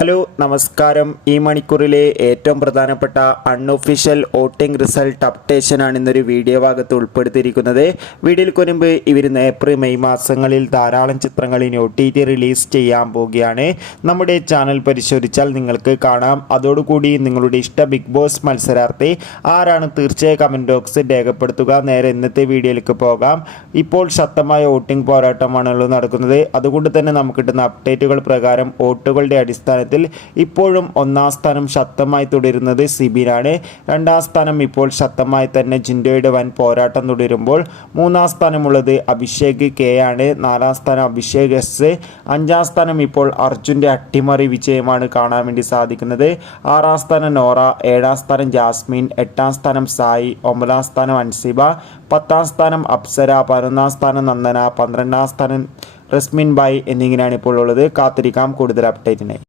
Hello നമസ്കാരം. ഈ മണിക്കൂറിലെ ഏറ്റവും പ്രധാനപ്പെട്ട അൺഒഫീഷ്യൽ വോട്ടിംഗ് റിസൾട്ട് അപ്ഡേഷനാണ് ഇന്നൊരു വീഡിയോ ഭാഗത്ത് ഉൾപ്പെടുത്തിയിരിക്കുന്നത്. വീഡിയോയിൽ മുൻപ് ഇവരുന്ന ഏപ്രിൽ മെയ് മാസങ്ങളിൽ ധാരാളം ചിത്രങ്ങൾ ഇനി ഒ ടി ടി റിലീസ് ചെയ്യാൻ പോവുകയാണ്. നമ്മുടെ ചാനൽ പരിശോധിച്ചാൽ നിങ്ങൾക്ക് കാണാം. അതോടുകൂടി നിങ്ങളുടെ ഇഷ്ട ബിഗ് ബോസ് മത്സരാർത്ഥി ആരാണ് തീർച്ചയായും കമന്റ് ബോക്സിൽ രേഖപ്പെടുത്തുക. നേരെ ഇന്നത്തെ വീഡിയോയിലേക്ക് പോകാം. ഇപ്പോൾ ശക്തമായ വോട്ടിംഗ് പോരാട്ടമാണല്ലോ നടക്കുന്നത്. അതുകൊണ്ട് തന്നെ നമുക്ക് കിട്ടുന്ന അപ്ഡേറ്റുകൾ പ്രകാരം വോട്ടുകളുടെ അടിസ്ഥാനത്തിൽ ഇപ്പോഴും ഒന്നാം സ്ഥാനം ശക്തമായി തുടരുന്നത് സിബിനാണ് രണ്ടാം സ്ഥാനം ഇപ്പോൾ ശക്തമായി തന്നെ ജിൻഡോയുടെ വൻ പോരാട്ടം തുടരുമ്പോൾ മൂന്നാം സ്ഥാനമുള്ളത് അഭിഷേക് കെ ആണ്. നാലാം സ്ഥാനം അഭിഷേക് എസ്. അഞ്ചാം സ്ഥാനം ഇപ്പോൾ അർജുന്റെ അട്ടിമറി വിജയമാണ് കാണാൻ വേണ്ടി സാധിക്കുന്നത്. ആറാം സ്ഥാനം നോറ ഏഴാം സ്ഥാനം ജാസ്മിൻ എട്ടാം സ്ഥാനം സായി ഒമ്പതാം സ്ഥാനം അൻസിബ പത്താം സ്ഥാനം അപ്സര പതിനൊന്നാം സ്ഥാനം നന്ദന പന്ത്രണ്ടാം സ്ഥാനം റസ്മിൻ ബായ് എന്നിങ്ങനെയാണ് ഇപ്പോൾ ഉള്ളത്. കാത്തിരിക്കാം കൂടുതൽ അപ്ഡേറ്റിനായി.